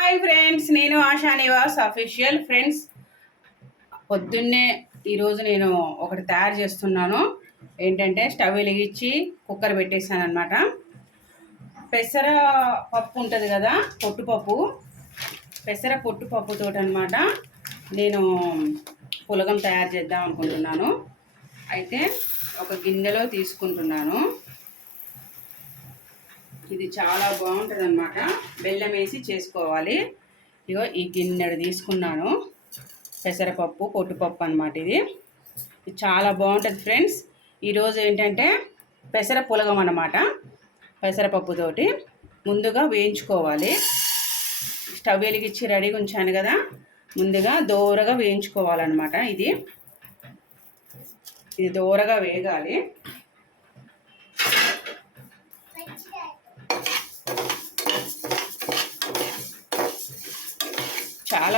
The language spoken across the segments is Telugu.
హాయ్ ఫ్రెండ్స్ నేను ఆశా నివాస్ అఫీషియల్ ఫ్రెండ్స్ పొద్దున్నే ఈరోజు నేను ఒకటి తయారు చేస్తున్నాను. ఏంటంటే స్టవ్ వెలిగించి కుక్కర్ పెట్టేసాను అనమాట పెసర పప్పు ఉంటుంది కదా పొట్టుపప్పు. పెసర పొట్టుపప్పుతో అనమాట నేను పులగం తయారు చేద్దాం అనుకుంటున్నాను. అయితే ఒక గిన్నెలో తీసుకుంటున్నాను. ఇది చాలా బాగుంటుంది అనమాట బెల్లం వేసి చేసుకోవాలి. ఇగో ఈ గిన్నెడు తీసుకున్నాను. పెసరపప్పు పొట్టుపప్పు అనమాట ఇది. ఇది చాలా బాగుంటుంది ఫ్రెండ్స్. ఈరోజు ఏంటంటే పెసర పులగం అనమాట పెసరపప్పుతోటి ముందుగా వేయించుకోవాలి. స్టవ్ వెలిగించి రెడీగా ఉంచాను కదా. ముందుగా దోరగా వేయించుకోవాలన్నమాట ఇది. ఇది దోరగా వేగాలి.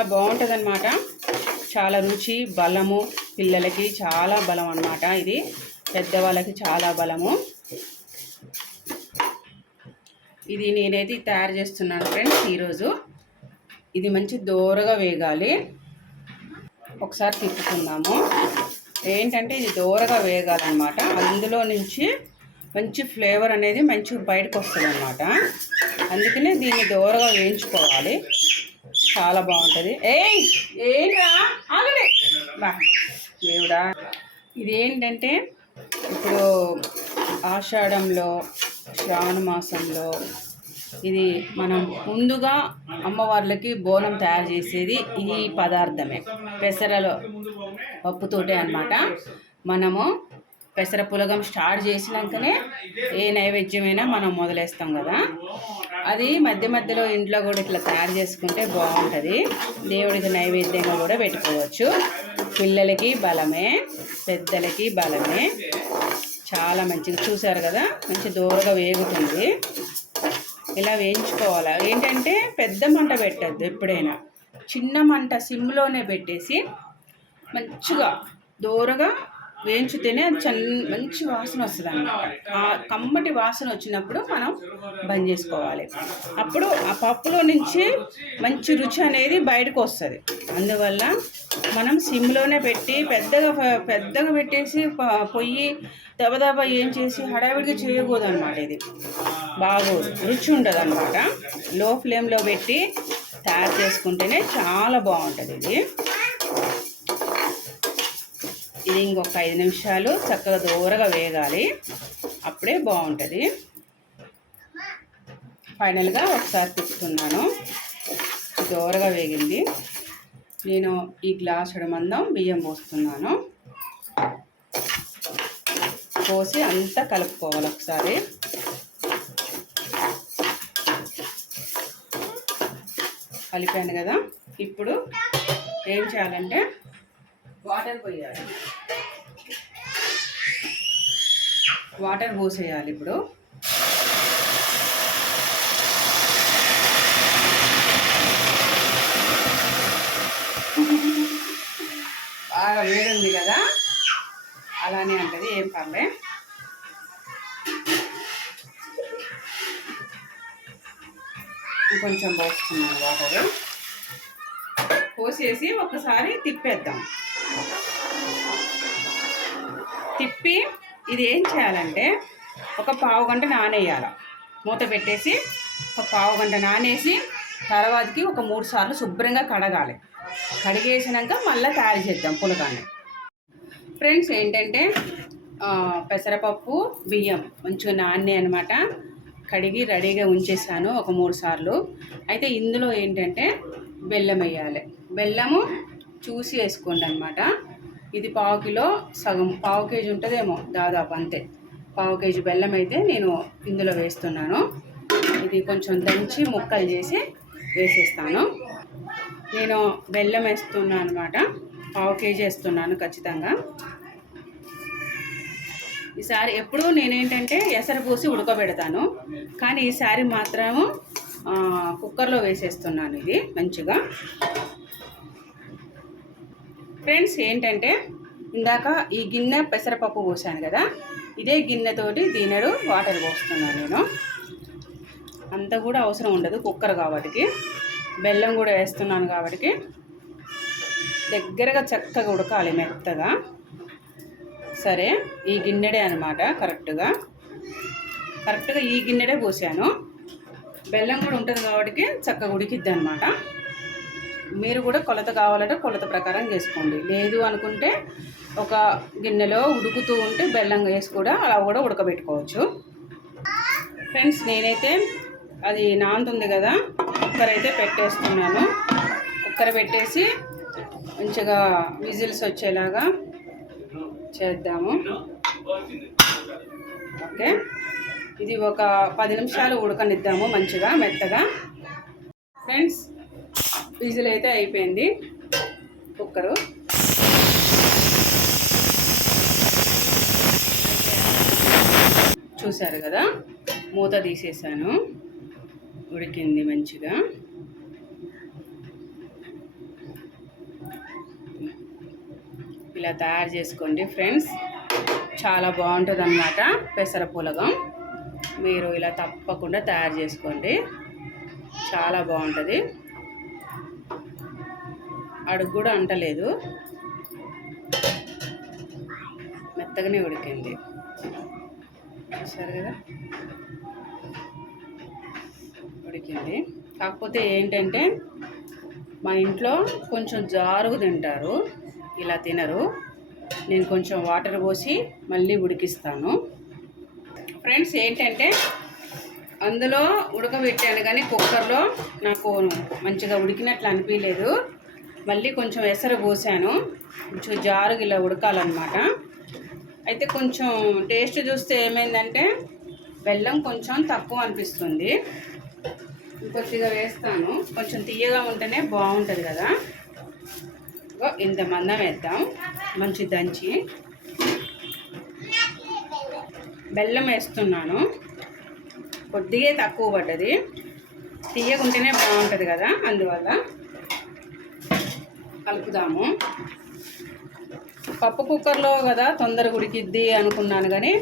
చాలా బాగుంటుంది అనమాట చాలా రుచి బలము పిల్లలకి చాలా బలం అన్నమాట ఇది. పెద్దవాళ్ళకి చాలా బలము. ఇది నేనైతే తయారు చేస్తున్నాను ఫ్రెండ్స్ ఈరోజు. ఇది మంచి దోరగా వేగాలి. ఒకసారి తిప్పుకుందాము. ఏంటంటే ఇది దోరగా వేగాలన్నమాట. అందులో నుంచి మంచి ఫ్లేవర్ అనేది మంచి బయటకు వస్తుంది అనమాట అందుకనే దీన్ని దోరగా వేయించుకోవాలి. చాలా బాగుంటుంది. ఏయ్ ఏంట్రా? ఆగలే బా. దేవుడా. ఇది ఏంటంటే ఇప్పుడు ఆషాఢంలో శ్రావణ మాసంలో ఇది మనం ముందుగా అమ్మవార్లకి బోనం తయారు చేసేది ఈ పదార్థమే. పెసరలో పప్పుతోటే అనమాట మనము పెసర పులగం స్టార్ట్ చేసినాకనే ఏ నైవేద్యమైనా మనం మొదలేస్తాం కదా. అది మధ్య మధ్యలో ఇంట్లో కూడా ఇట్లా తయారు చేసుకుంటే బాగుంటుంది. దేవుడికి నైవేద్యంగా కూడా పెట్టుకోవచ్చు. పిల్లలకి బలమే పెద్దలకి బలమే. చాలా మంచిగా చూసారు కదా? మంచి దూరగా వేగుతుంది. ఇలా వేయించుకోవాలి? ఏంటంటే పెద్ద మంట పెట్టద్దు ఎప్పుడైనా. చిన్న మంట సిమ్లోనే పెట్టేసి మంచిగా దూరగా వేయించితేనే అది చల్ మంచి వాసన వస్తుంది అన్నమాట ఆ కమ్మటి వాసన వచ్చినప్పుడు మనం బంద్ చేసుకోవాలి. అప్పుడు ఆ పప్పులో నుంచి మంచి రుచి అనేది బయటకు వస్తుంది. అందువల్ల మనం సిమ్లోనే పెట్టి పెద్దగా పెద్దగా పెట్టేసి పొయ్యి దబదబా ఏం చేసి హడావిడిగా చేయకూడదు అనమాట ఇది. బాగోదు. రుచి ఉండదు అనమాట లో ఫ్లేమ్లో పెట్టి తయారు చేసుకుంటేనే చాలా బాగుంటుంది ఇది. ఇది ఇంకొక ఐదు నిమిషాలు చక్కగా దూరగా వేగాలి. అప్పుడే బాగుంటుంది. ఫైనల్గా ఒకసారి తిప్పుతున్నాను. దూరగా వేగింది. నేను ఈ గ్లాస్ మందం బియ్యం పోస్తున్నాను. పోసి అంతా కలుపుకోవాలి ఒకసారి. కలిపాను కదా. ఇప్పుడు ఏం చేయాలంటే వాటర్ పోయాలి. వాటర్ పోసేయాలి ఇప్పుడు. బాగా వేడుంది కదా? అలానే ఉంటుంది ఏం పర్లే ఇంకొంచెం పోసుకున్నాను వాటర్. పోసేసి ఒకసారి తిప్పేద్దాం. తిప్పి ఇది ఏం చేయాలంటే ఒక పావు గంట నానేయాల. మూత పెట్టేసి ఒక పావు గంట నానేసి తర్వాతకి ఒక మూడు సార్లు శుభ్రంగా కడగాలి. కడిగేసినాక మళ్ళీ తయారు చేద్దాం పులకాన్ని ఫ్రెండ్స్ ఏంటంటే పెసరపప్పు బియ్యం మంచిగా నాన్నే అనమాట కడిగి రెడీగా ఉంచేసాను ఒక మూడు సార్లు. అయితే ఇందులో ఏంటంటే బెల్లం వేయాలి. బెల్లము చూసి వేసుకోండి అనమాట ఇది పావు కిలో సగం పావు కేజీ ఉంటుందేమో దాదాపు అంతే. పావు కేజీ బెల్లం అయితే నేను ఇందులో వేస్తున్నాను. ఇది కొంచెం దంచి ముక్కలు చేసి వేసేస్తాను. నేను బెల్లం వేస్తున్నాను అనమాట పావు కేజీ వేస్తున్నాను ఖచ్చితంగా. ఈసారి ఎప్పుడు నేనేంటంటే ఎసరు పూసి ఉడకబెడతాను. కానీ ఈసారి మాత్రము కుక్కర్లో వేసేస్తున్నాను ఇది మంచిగా. ఫ్రెండ్స్ ఏంటంటే ఇందాక ఈ గిన్నె పెసరపప్పు పోసాను కదా ఇదే గిన్నెతోటి దీనడు వాటర్ పోస్తున్నాను నేను. అంత కూడా అవసరం ఉండదు కుక్కర్ కాబట్టి. బెల్లం కూడా వేస్తున్నాను కాబట్టి. దగ్గరగా చక్కగా ఉడకాలి మెత్తగా. సరే ఈ గిన్నెడే అనమాట కరెక్ట్గా. కరెక్ట్గా ఈ గిన్నెడే పోసాను. బెల్లం కూడా ఉంటుంది కాబట్టి చక్కగా ఉడికిద్ది అనమాట మీరు కూడా కొలత కావాలంటే కొలత ప్రకారం చేసుకోండి. లేదు అనుకుంటే ఒక గిన్నెలో ఉడుకుతూ ఉంటే బెల్లం వేసి కూడా అలా కూడా ఉడకబెట్టుకోవచ్చు. ఫ్రెండ్స్ నేనైతే అది నాంతుంది కదా కుక్కర్ అయితే పెట్టేస్తున్నాను. కుక్కర్ పెట్టేసి మంచిగా విజిల్స్ వచ్చేలాగా చేద్దాము. ఓకే. ఇది ఒక పది నిమిషాలు ఉడకనిద్దాము మంచిగా మెత్తగా. ఫ్రెండ్స్ విజిల్ అయితే అయిపోయింది. కుక్కరు చూసారు కదా? మూత తీసేసాను. ఉడికింది మంచిగా. ఇలా తయారు చేసుకోండి ఫ్రెండ్స్. చాలా బాగుంటుంది అన్నమాట పెసర పులగం. మీరు ఇలా తప్పకుండా తయారు చేసుకోండి. చాలా బాగుంటుంది. అడుగు కూడా అంటలేదు. మెత్తగానే ఉడికింది. సరే కదా? ఉడికింది. కాకపోతే ఏంటంటే మా ఇంట్లో కొంచెం జారుగు తింటారు. ఇలా తినరు. నేను కొంచెం వాటర్ పోసి మళ్ళీ ఉడికిస్తాను. ఫ్రెండ్స్ ఏంటంటే అందులో ఉడకబెట్టాను కానీ కుక్కర్లో నాకు మంచిగా ఉడికినట్లు అనిపించలేదు. మళ్ళీ కొంచెం ఎసరు పోసాను. కొంచెం జారుగా ఇలా ఉడకాలన్నమాట. అయితే కొంచెం టేస్ట్ చూస్తే ఏమైందంటే బెల్లం కొంచెం తక్కువ అనిపిస్తుంది. ఇంకొద్దిగా వేస్తాను. కొంచెం తీయగా ఉంటేనే బాగుంటుంది కదా. ఇంత మందం వేద్దాం. మంచి దంచి. బెల్లం వేస్తున్నాను. కొద్దిగా తక్కువ పడ్డది. తీయకుంటేనే బాగుంటుంది కదా అందువల్ల. కలుపుదాము. పప్పు కుక్కర్లో కదా తొందరగా ఉడికిద్ది అనుకున్నాను కానీ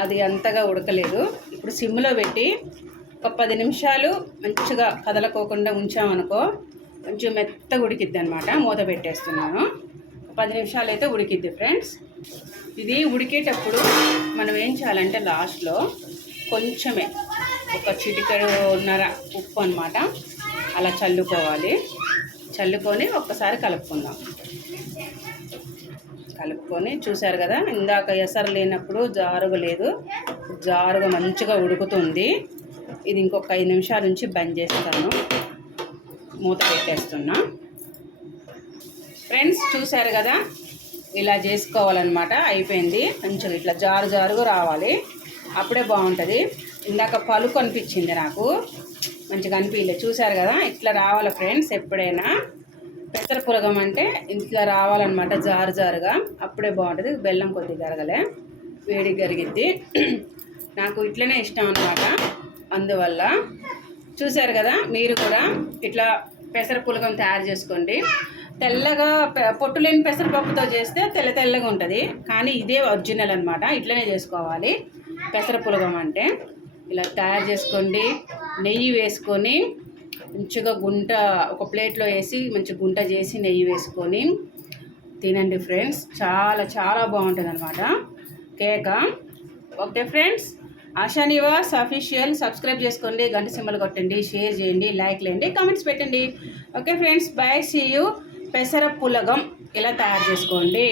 అది అంతగా ఉడకలేదు. ఇప్పుడు సిమ్లో పెట్టి ఒక పది నిమిషాలు మంచిగా కదలకోకుండా ఉంచామనుకో కొంచెం మెత్తగా ఉడికిద్ది అనమాట మూత పెట్టేస్తున్నాను. పది నిమిషాలు అయితే ఉడికిద్ది ఫ్రెండ్స్. ఇది ఉడికేటప్పుడు మనం ఏం చేయాలంటే లాస్ట్లో కొంచెమే ఒక చిటికెడున్నర ఉప్పు అనమాట అలా చల్లుకోవాలి. చల్లుకొని ఒక్కసారి కలుపుకుందాం. కలుపుకొని చూసారు కదా ఇందాక ఎసరు లేనప్పుడు జారుగా లేదు జారుగా మంచిగా ఉడుకుతుంది. ఇది ఇంకొక ఐదు నిమిషాల నుంచి బంద్ చేస్తాను. మూత పెట్టేస్తున్నా. ఫ్రెండ్స్ చూశారు కదా ఇలా చేసుకోవాలన్నమాట. అయిపోయింది. మంచిగా ఇట్లా జారు జారుగా రావాలి. అప్పుడే బాగుంటుంది. ఇందాక పలుకు అనిపించింది నాకు. మంచిగా అనిపించలేదు చూసారు కదా ఇట్లా రావాలి ఫ్రెండ్స్ ఎప్పుడైనా. పెసర పులగం అంటే ఇట్లా రావాలన్నమాట జారు జారుగా. అప్పుడే బాగుంటుంది. బెల్లం కొద్దిగా కరగలే. వేడి కరిగిద్ది. నాకు ఇట్లనే ఇష్టం అనమాట అందువల్ల చూసారు కదా మీరు కూడా ఇట్లా పెసర పులగం తయారు చేసుకోండి. తెల్లగా పొట్టు లేని పెసరపప్పుతో చేస్తే తెల్ల తెల్లగా ఉంటుంది. కానీ ఇదే ఒరిజినల్ అనమాట ఇట్లనే చేసుకోవాలి. పెసర పులగం అంటే ఇలా తయారు చేసుకోండి. నెయ్యి వేసుకొని మంచిగా గుంట ఒక ప్లేట్లో వేసి మంచి గుంట చేసి నెయ్యి వేసుకొని తినండి ఫ్రెండ్స్. చాలా చాలా బాగుంటుంది అనమాట కేక. Okay friends. Asha Nivas official. Subscribe చేసుకోండి గంట సింబల్ కొట్టండి షేర్ చేయండి లైక్ లేండి కామెంట్స్ పెట్టండి. Okay friends bye see you. పెసర పులగం ఇలా తయారు చేసుకోండి.